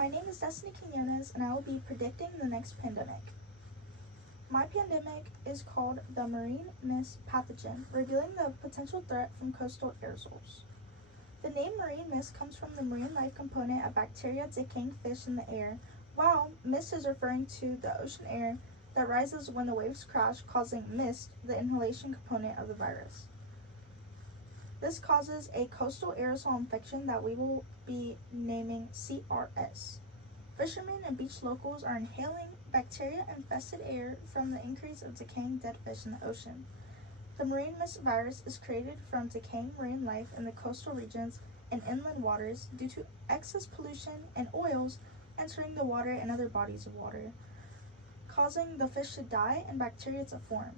My name is Destiny Quinones, and I will be predicting the next pandemic. My pandemic is called the marine mist pathogen, revealing the potential threat from coastal aerosols. The name marine mist comes from the marine life component of bacteria decaying fish in the air, while mist is referring to the ocean air that rises when the waves crash, causing mist, the inhalation component of the virus. This causes a coastal aerosol infection that we will be naming CRS. Fishermen and beach locals are inhaling bacteria-infested air from the increase of decaying dead fish in the ocean. The marine mist virus is created from decaying marine life in the coastal regions and inland waters due to excess pollution and oils entering the water and other bodies of water, causing the fish to die and bacteria to form.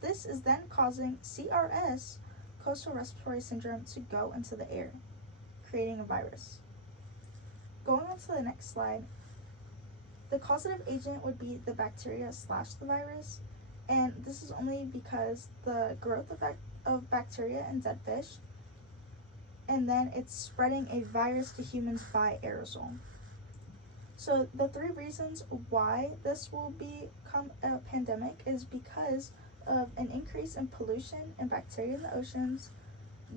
This is then causing CRS, coastal respiratory syndrome, to go into the air, creating a virus. Going on to the next slide, the causative agent would be the bacteria / the virus, and this is only because the growth of bacteria in dead fish, and then it's spreading a virus to humans by aerosol. So the three reasons why this will become a pandemic is because of an increase in pollution and bacteria in the oceans,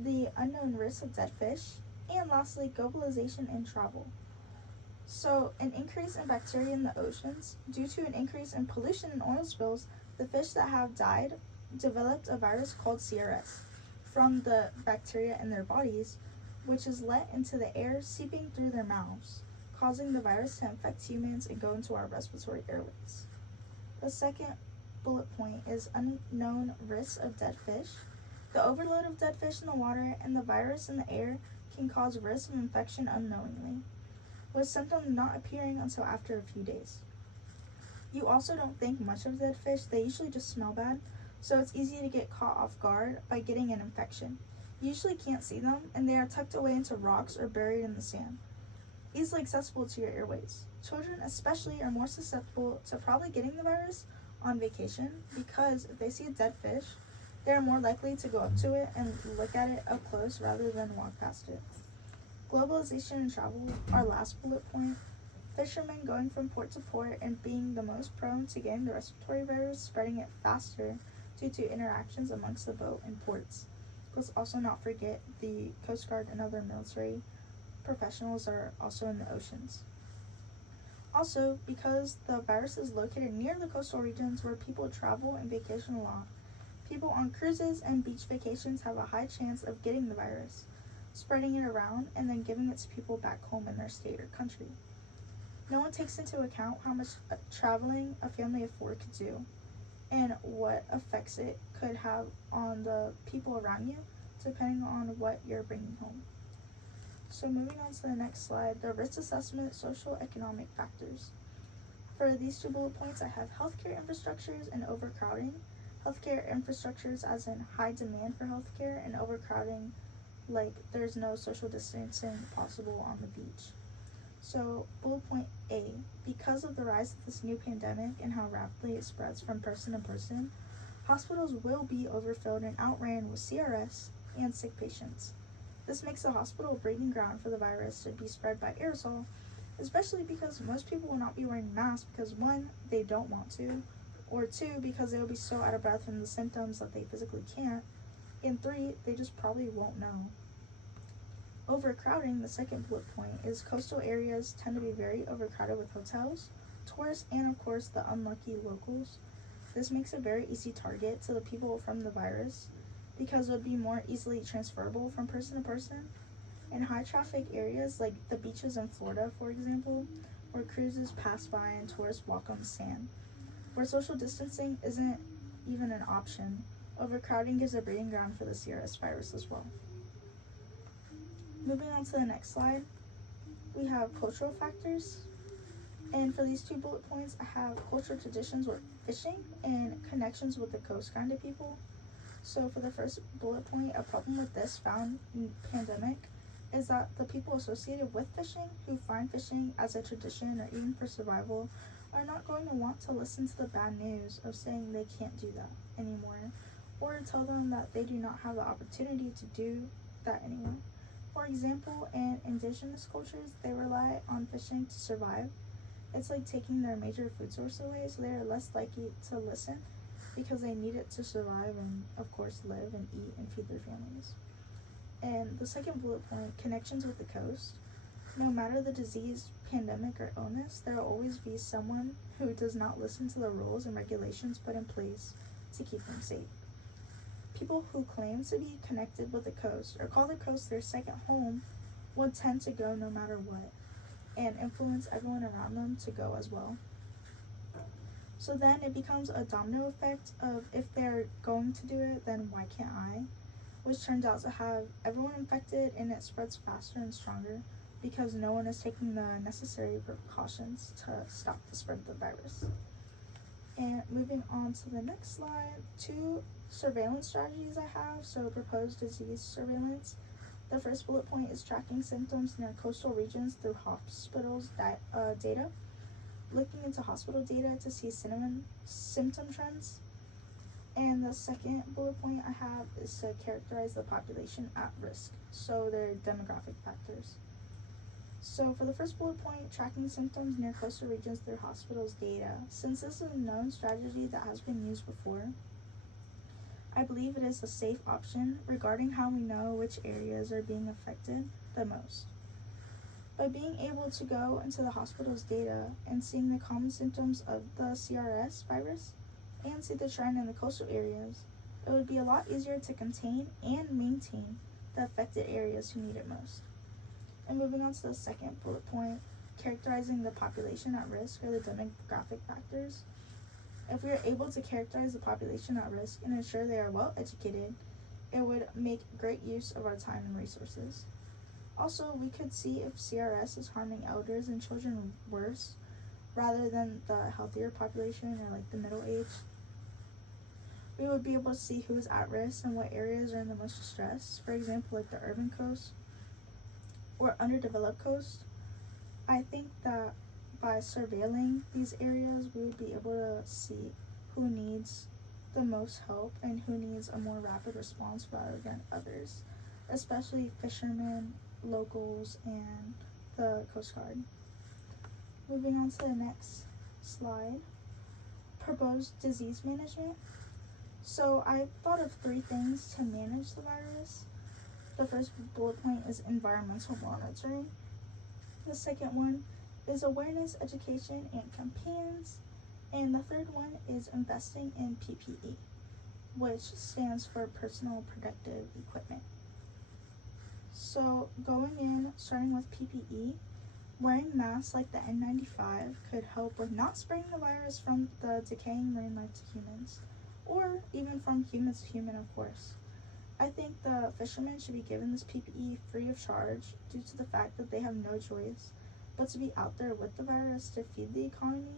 the unknown risks of dead fish, and lastly, globalization and travel. So an increase in bacteria in the oceans, due to an increase in pollution and oil spills, the fish that have died developed a virus called CRS from the bacteria in their bodies, which is let into the air, seeping through their mouths, causing the virus to infect humans and go into our respiratory airways. The second bullet point is unknown risks of dead fish. The overload of dead fish in the water and the virus in the air can cause risk of infection unknowingly, with symptoms not appearing until after a few days. You also don't think much of dead fish, they usually just smell bad, so it's easy to get caught off guard by getting an infection. You usually can't see them, and they are tucked away into rocks or buried in the sand, easily accessible to your airways. Children especially are more susceptible to probably getting the virus on vacation because if they see a dead fish, they are more likely to go up to it and look at it up close rather than walk past it. Globalization and travel, our last bullet point. Fishermen going from port to port and being the most prone to getting the respiratory virus, spreading it faster due to interactions amongst the boat and ports. Let's also not forget the Coast Guard and other military professionals are also in the oceans. Also, because the virus is located near the coastal regions where people travel and vacation a lot, people on cruises and beach vacations have a high chance of getting the virus, spreading it around, and then giving it to people back home in their state or country. No one takes into account how much traveling a family of four could do and what effects it could have on the people around you, depending on what you're bringing home. So moving on to the next slide, the risk assessment, social economic factors. For these two bullet points, I have healthcare infrastructures and overcrowding. Healthcare infrastructures as in high demand for healthcare, and overcrowding like there's no social distancing possible on the beach. So bullet point A, because of the rise of this new pandemic and how rapidly it spreads from person to person, hospitals will be overfilled and outran with CRS and sick patients. This makes the hospital a breeding ground for the virus to be spread by aerosol, especially because most people will not be wearing masks because 1, they don't want to, or 2, because they will be so out of breath from the symptoms that they physically can't, and 3, they just probably won't know. Overcrowding, the second bullet point, is coastal areas tend to be very overcrowded with hotels, tourists, and of course the unlucky locals. This makes a very easy target to the people from the virus because it would be more easily transferable from person to person. In high traffic areas like the beaches in Florida, for example, where cruises pass by and tourists walk on the sand, where social distancing isn't even an option, overcrowding gives a breeding ground for the CRS virus as well. Moving on to the next slide, we have cultural factors. And for these two bullet points, I have cultural traditions with fishing and connections with the coast kind of people. So for the first bullet point, a problem with this found in pandemic is that the people associated with fishing who find fishing as a tradition or even for survival are not going to want to listen to the bad news of saying they can't do that anymore, or tell them that they do not have the opportunity to do that anymore. For example, in indigenous cultures, they rely on fishing to survive. It's like taking their major food source away, so they are less likely to listen because they need it to survive and, of course, live and eat and feed their families. And the second bullet point, connections with the coast. No matter the disease, pandemic, or illness, there will always be someone who does not listen to the rules and regulations put in place to keep them safe. People who claim to be connected with the coast or call the coast their second home will tend to go no matter what and influence everyone around them to go as well. So then it becomes a domino effect of if they're going to do it, then why can't I? Which turns out to have everyone infected, and it spreads faster and stronger because no one is taking the necessary precautions to stop the spread of the virus. And moving on to the next slide, 2 surveillance strategies I have. So proposed disease surveillance. The first bullet point is tracking symptoms near coastal regions through hospitals data. Looking into hospital data to see symptom trends. And the second bullet point I have is to characterize the population at risk, so their demographic factors. So for the first bullet point, tracking symptoms near coastal regions through hospitals data. Since this is a known strategy that has been used before, I believe it is a safe option regarding how we know which areas are being affected the most. By being able to go into the hospital's data and seeing the common symptoms of the CRS virus and see the trend in the coastal areas, it would be a lot easier to contain and maintain the affected areas who need it most. And moving on to the second bullet point, characterizing the population at risk or the demographic factors. If we are able to characterize the population at risk and ensure they are well educated, it would make great use of our time and resources. Also, we could see if CRS is harming elders and children worse rather than the healthier population or like the middle age. We would be able to see who is at risk and what areas are in the most distress. For example, like the urban coast or underdeveloped coast. I think that by surveilling these areas, we would be able to see who needs the most help and who needs a more rapid response rather than others, especially fishermen, locals, and the Coast Guard. Moving on to the next slide, proposed disease management. So I thought of 3 things to manage the virus. The first bullet point is environmental monitoring. The second one is awareness, education, and campaigns. And the third one is investing in PPE, which stands for personal protective equipment. So going in, starting with PPE, wearing masks like the N95 could help with not spreading the virus from the decaying marine life to humans, or even from humans to human, of course. I think the fishermen should be given this PPE free of charge due to the fact that they have no choice but to be out there with the virus to feed the economy.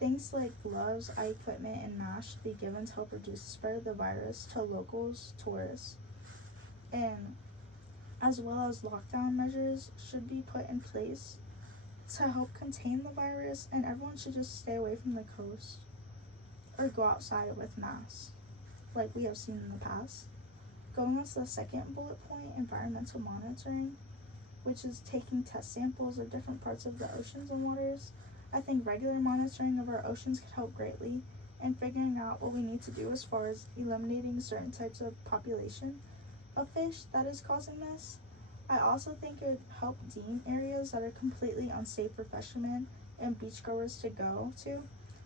Things like gloves, eye equipment, and masks should be given to help reduce the spread of the virus to locals, tourists, and as well as lockdown measures should be put in place to help contain the virus, and everyone should just stay away from the coast or go outside with masks like we have seen in the past. Going on to the second bullet point, environmental monitoring, which is taking test samples of different parts of the oceans and waters. I think regular monitoring of our oceans could help greatly in figuring out what we need to do as far as eliminating certain types of population of fish that is causing this. I also think it would help deem areas that are completely unsafe for fishermen and beachgoers to go to,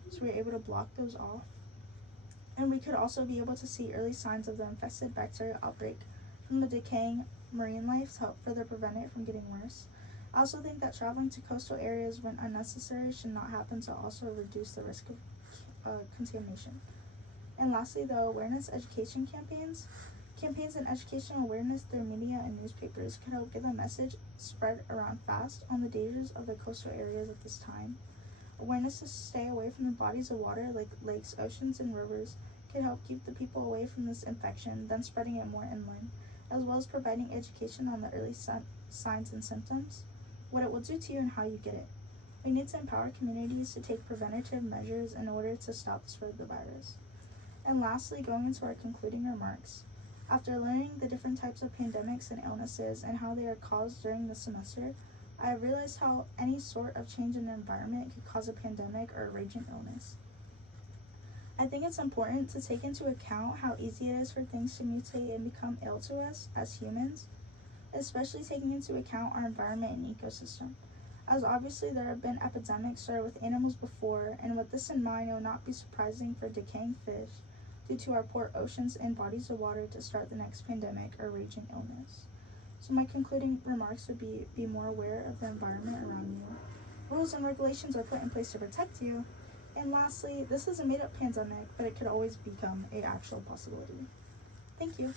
so we're able to block those off. And we could also be able to see early signs of the infested bacterial outbreak from the decaying marine life to help further prevent it from getting worse. I also think that traveling to coastal areas when unnecessary should not happen to also reduce the risk of contamination. And lastly, the awareness education campaigns. Campaigns and educational awareness through media and newspapers could help get the message spread around fast on the dangers of the coastal areas at this time. Awareness to stay away from the bodies of water like lakes, oceans, and rivers could help keep the people away from this infection, then spreading it more inland, as well as providing education on the early signs and symptoms, what it will do to you, and how you get it. We need to empower communities to take preventative measures in order to stop the spread of the virus. And lastly, going into our concluding remarks, After learning the different types of pandemics and illnesses and how they are caused during the semester, I have realized how any sort of change in the environment could cause a pandemic or a raging illness. I think it's important to take into account how easy it is for things to mutate and become ill to us as humans, especially taking into account our environment and ecosystem. As obviously there have been epidemics started with animals before, and with this in mind, it will not be surprising for decaying fish due to our poor oceans and bodies of water to start the next pandemic or raging illness. So my concluding remarks would be more aware of the environment around you. Rules and regulations are put in place to protect you. And lastly, this is a made-up pandemic, but it could always become an actual possibility. Thank you.